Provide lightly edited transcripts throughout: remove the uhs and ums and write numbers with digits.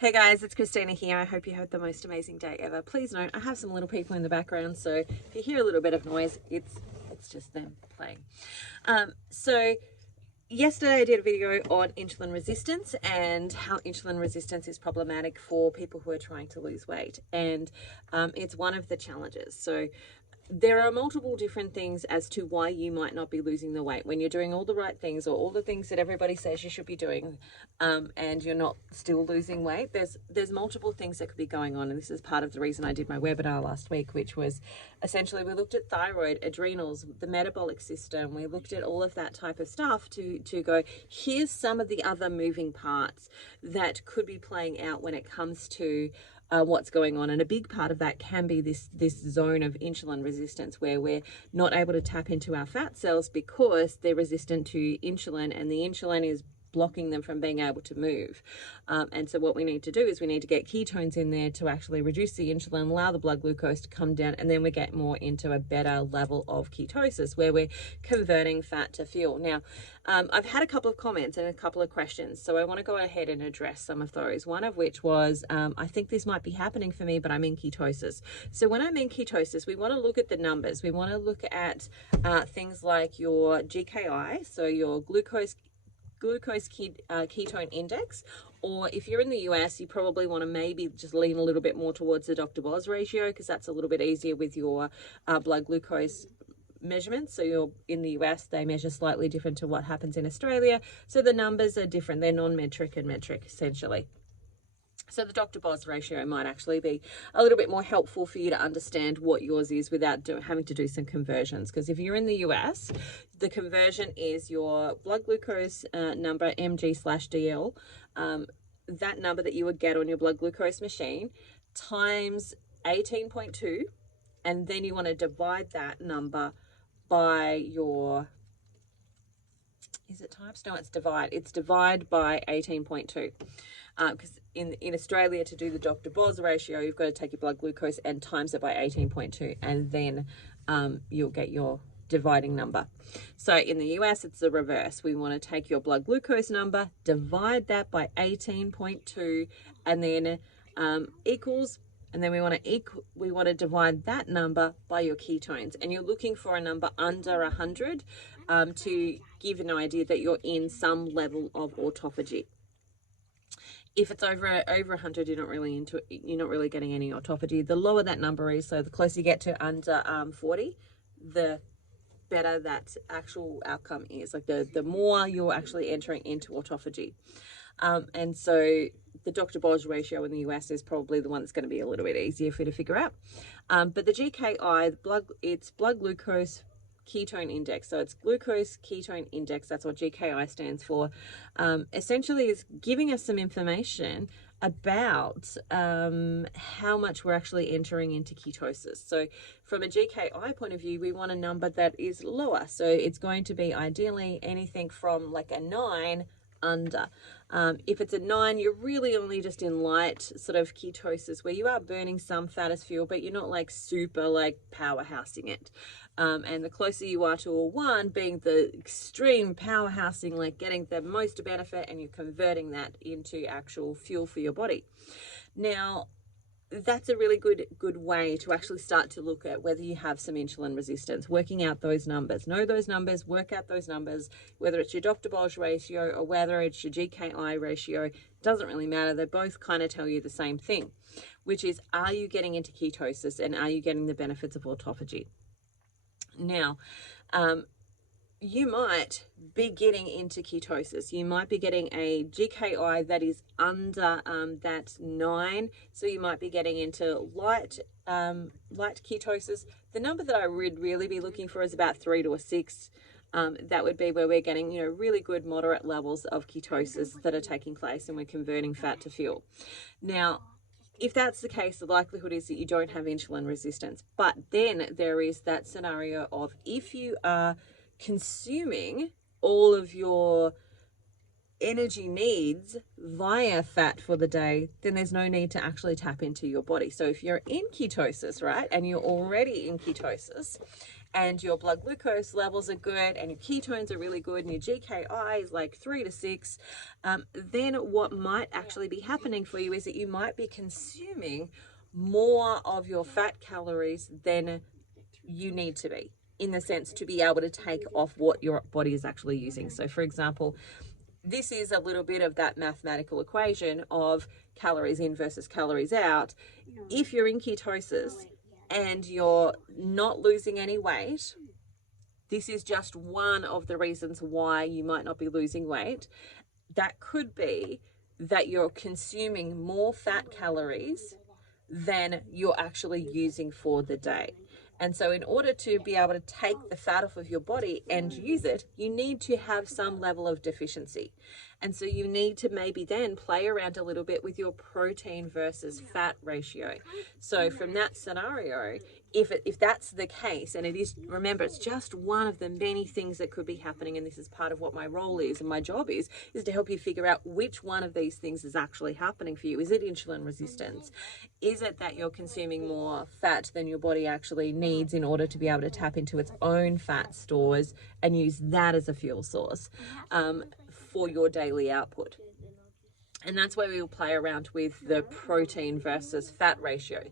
Hey guys, it's Christina here. I hope you had the most amazing day ever. Please note, I have some little people in the background, so if you hear a little bit of noise, it's just them playing. So yesterday I did a video on insulin resistance and how insulin resistance is problematic for people who are trying to lose weight, and it's one of the challenges. So there are multiple different things as to why you might not be losing the weight when you're doing all the right things or all the things that everybody says you should be doing, and you're not still losing weight. There's multiple things that could be going on, and this is part of the reason I did my webinar last week, which was essentially we looked at thyroid, adrenals, the metabolic system. We looked at all of that type of stuff to go, here's some of the other moving parts that could be playing out when it comes to what's going on. And a big part of that can be this zone of insulin resistance, where we're not able to tap into our fat cells because they're resistant to insulin, and the insulin is blocking them from being able to move. And so what we need to do is we need to get ketones in there to actually reduce the insulin, allow the blood glucose to come down, and then we get more into a better level of ketosis where we're converting fat to fuel. Now, I've had a couple of comments and a couple of questions, so I want to go ahead and address some of those. One of which was, I think this might be happening for me, but I'm in ketosis. So when I'm in ketosis, we want to look at the numbers. We want to look at things like your GKI, so your glucose ketone index, or if you're in the US, you probably want to maybe just lean a little bit more towards the Dr. Boz ratio, because that's a little bit easier with your blood glucose measurements. So you're in the US, they measure slightly different to what happens in Australia. So the numbers are different. They're non-metric and metric essentially. So the Dr. Boz ratio might actually be a little bit more helpful for you to understand what yours is without having to do some conversions. Because if you're in the US, the conversion is your blood glucose number, mg/dl, that number that you would get on your blood glucose machine, times 18.2, and then you want to divide that number by your, is it times? No, it's divide. It's divide by 18.2. Because in Australia, to do the Dr. Boz ratio, you've got to take your blood glucose and times it by 18.2, and then you'll get your dividing number. So in the US, it's the reverse. We want to take your blood glucose number, divide that by 18.2, and then equals, and then we want to divide that number by your ketones, and you're looking for a number under 100 to give an idea that you're in some level of autophagy. If it's over 100, you're not really getting any autophagy. The lower that number is, so the closer you get to under 40, the better that actual outcome is. Like the more you're actually entering into autophagy. And so the Dr. Boz ratio in the US is probably the one that's going to be a little bit easier for you to figure out. But the GKI, it's blood glucose ketone index. So it's glucose ketone index. That's what GKI stands for. Essentially is giving us some information about how much we're actually entering into ketosis. So from a GKI point of view, we want a number that is lower. So it's going to be ideally anything from like a 9 under. If it's a 9, you're really only just in light sort of ketosis, where you are burning some fat as fuel, but you're not like super like powerhousing it. And the closer you are to a 1, being the extreme powerhousing, like getting the most benefit, and you're converting that into actual fuel for your body. Now, that's a really good way to actually start to look at whether you have some insulin resistance, working out those numbers. Know those numbers, work out those numbers, whether it's your Dr. Boz ratio or whether it's your GKI ratio, doesn't really matter. They both kind of tell you the same thing, which is, are you getting into ketosis and are you getting the benefits of autophagy? Now, you might be getting into ketosis. You might be getting a GKI that is under that 9. So you might be getting into light ketosis. The number that I would really be looking for is about 3 to a 6. That would be where we're getting, really good moderate levels of ketosis that are taking place, and we're converting fat to fuel. Now, if that's the case, the likelihood is that you don't have insulin resistance. But then there is that scenario of, if you are consuming all of your energy needs via fat for the day, then there's no need to actually tap into your body. So if you're in ketosis, right, and you're already in ketosis, and your blood glucose levels are good and your ketones are really good and your GKI is like 3 to 6, then what might actually be happening for you is that you might be consuming more of your fat calories than you need to be, in the sense to be able to take off what your body is actually using. So for example, this is a little bit of that mathematical equation of calories in versus calories out. If you're in ketosis and you're not losing any weight, this is just one of the reasons why you might not be losing weight. That could be that you're consuming more fat calories than you're actually using for the day. And so in order to be able to take the fat off of your body and use it, you need to have some level of deficiency. And so you need to maybe then play around a little bit with your protein versus fat ratio. So from that scenario, if that's the case, and it is, remember, it's just one of the many things that could be happening, and this is part of what my role is and my job is to help you figure out which one of these things is actually happening for you. Is it insulin resistance? Is it that you're consuming more fat than your body actually needs in order to be able to tap into its own fat stores and use that as a fuel source for your daily output? And that's where we will play around with the protein versus fat ratio.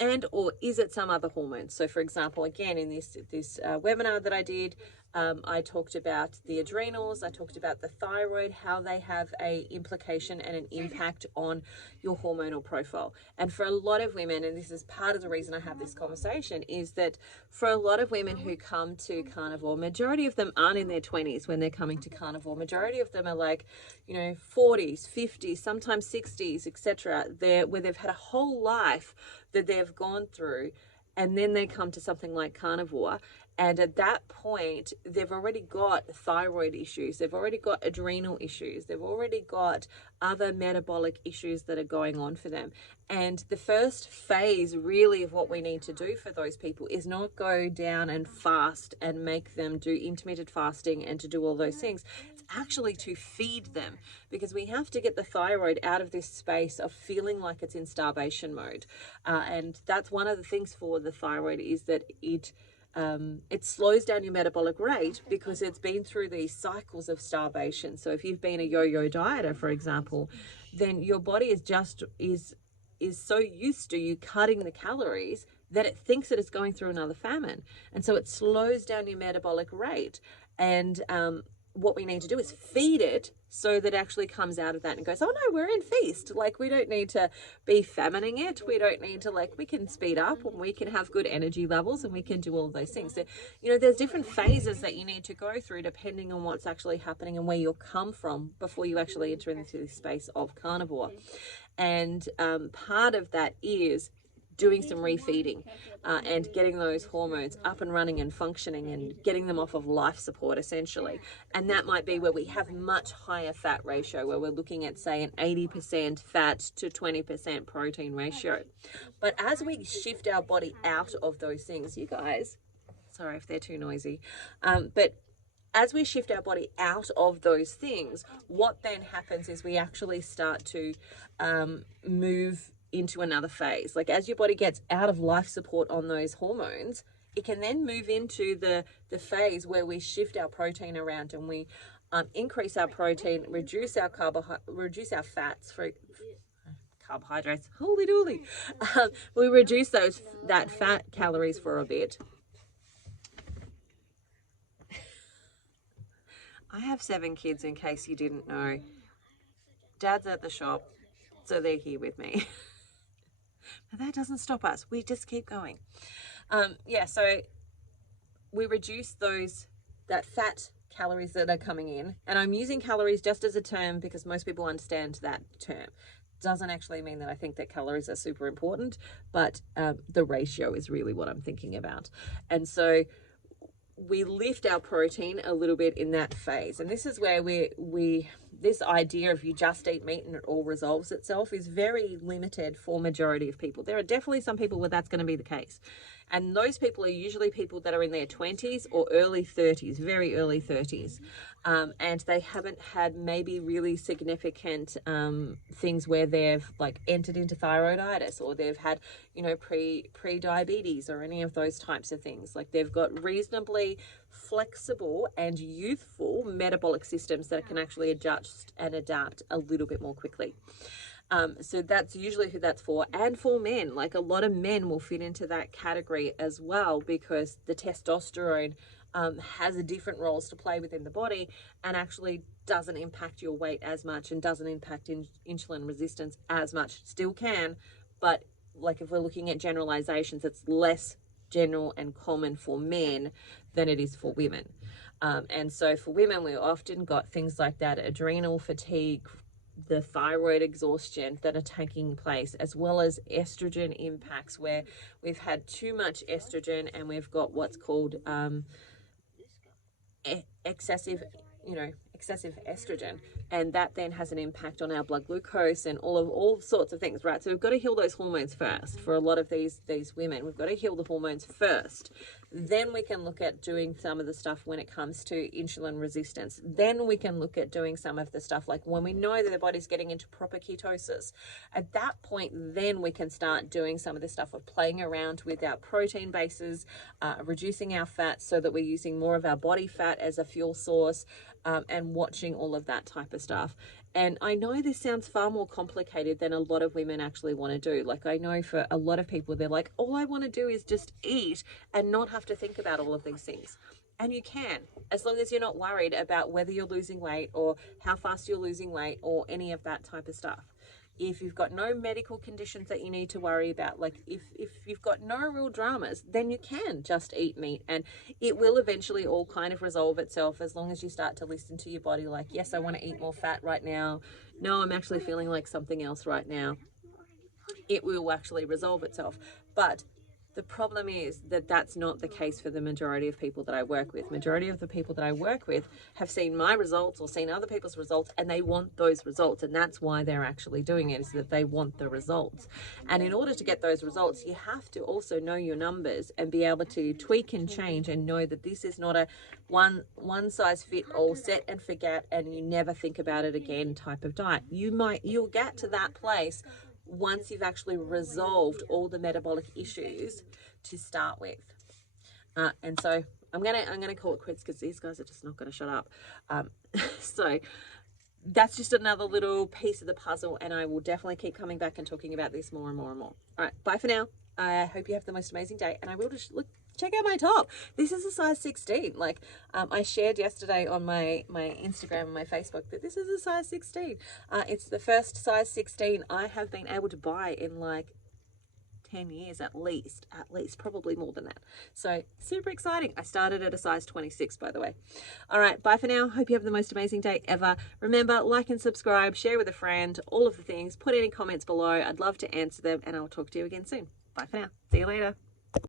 And or is it some other hormone? So for example, again, in this webinar that I did, I talked about the adrenals, I talked about the thyroid, how they have a implication and an impact on your hormonal profile. And for a lot of women, and this is part of the reason I have this conversation, is that for a lot of women who come to carnivore, majority of them aren't in their 20s when they're coming to carnivore. Majority of them are like, 40s, 50s, sometimes 60s, etc. Where they've had a whole life that they've gone through, and then they come to something like carnivore, and at that point they've already got thyroid issues, they've already got adrenal issues, they've already got other metabolic issues that are going on for them. And the first phase really of what we need to do for those people is not go down and fast and make them do intermittent fasting and to do all those things. It's actually to feed them, because we have to get the thyroid out of this space of feeling like it's in starvation mode. And that's one of the things for the thyroid, is that it slows down your metabolic rate because it's been through these cycles of starvation. So if you've been a yo-yo dieter, for example, then your body is so used to you cutting the calories that it thinks that it's going through another famine. And so it slows down your metabolic rate. And what we need to do is feed it so that it actually comes out of that and goes, oh no, we're in feast. Like, we don't need to be famining it. We don't need to, we can speed up and we can have good energy levels and we can do all of those things. So, there's different phases that you need to go through depending on what's actually happening and where you'll come from before you actually enter into the space of carnivore. And part of that is doing some refeeding and getting those hormones up and running and functioning and getting them off of life support, essentially. And that might be where we have much higher fat ratio, where we're looking at, say, an 80% fat to 20% protein ratio. But as we shift our body out of those things, you guys, sorry if they're too noisy, but as we shift our body out of those things, what then happens is we actually start to move into another phase. Like, as your body gets out of life support on those hormones, it can then move into the phase where we shift our protein around and we increase our protein, reduce our fats for carbohydrates. Holy dooly! We reduce that fat calories for a bit. I have 7 kids, in case you didn't know. Dad's at the shop, so they're here with me. But that doesn't stop us. We just keep going. So we reduce that fat calories that are coming in. And I'm using calories just as a term because most people understand that term. Doesn't actually mean that I think that calories are super important, but the ratio is really what I'm thinking about. And so we lift our protein a little bit in that phase. And this is where this idea of you just eat meat and it all resolves itself is very limited for majority of people. There are definitely some people where that's going to be the case. And those people are usually people that are in their 20s or early 30s, very early 30s. And they haven't had maybe really significant things where they've like entered into thyroiditis, or they've had, you know, pre-diabetes or any of those types of things. Like they've got reasonably flexible and youthful metabolic systems that can actually adjust and adapt a little bit more quickly. So that's usually who that's for. And for men, like a lot of men will fit into that category as well, because the testosterone has a different roles to play within the body, and actually doesn't impact your weight as much, and doesn't impact insulin resistance as much. Still can, but like if we're looking at generalizations, it's less general and common for men than it is for women. And so for women, we often got things like that adrenal fatigue, the thyroid exhaustion that are taking place, as well as estrogen impacts, where we've had too much estrogen and we've got what's called excessive estrogen, and that then has an impact on our blood glucose and all sorts of things, right? So we've got to heal those hormones first. For a lot of these women, we've got to heal the hormones first. Then we can look at doing some of the stuff when it comes to insulin resistance. Then we can look at doing some of the stuff like when we know that the body's getting into proper ketosis. At that point, then we can start doing some of the stuff of playing around with our protein bases, reducing our fat so that we're using more of our body fat as a fuel source, and watching all of that type of stuff. And I know this sounds far more complicated than a lot of women actually want to do. Like I know for a lot of people, they're like, all I want to do is just eat and not have to think about all of these things. And you can, as long as you're not worried about whether you're losing weight or how fast you're losing weight or any of that type of stuff. If you've got no medical conditions that you need to worry about, like if you've got no real dramas, then you can just eat meat, and it will eventually all kind of resolve itself, as long as you start to listen to your body. Like, yes, I want to eat more fat right now. No, I'm actually feeling like something else right now. It will actually resolve itself. But the problem is that that's not the case for the majority of people that I work with. Majority of the people that I work with have seen my results or seen other people's results, and they want those results. And that's why they're actually doing it, is that they want the results. And in order to get those results, you have to also know your numbers and be able to tweak and change, and know that this is not a one size fit all, set and forget and you never think about it again type of diet. You'll get to that place once you've actually resolved all the metabolic issues to start with. And so I'm gonna call it quits, because these guys are just not gonna shut up. So that's just another little piece of the puzzle, and I will definitely keep coming back and talking about this more and more and more. All right, bye for now. I hope you have the most amazing day, and I will just check out my top. This is a size 16. Like I shared yesterday on my Instagram and my Facebook that this is a size 16. It's the first size 16 I have been able to buy in like 10 years at least, probably more than that. So super exciting. I started at a size 26, by the way. All right, bye for now. Hope you have the most amazing day ever. Remember, like and subscribe, share with a friend, all of the things. Put any comments below. I'd love to answer them, and I'll talk to you again soon. Bye for now. See you later.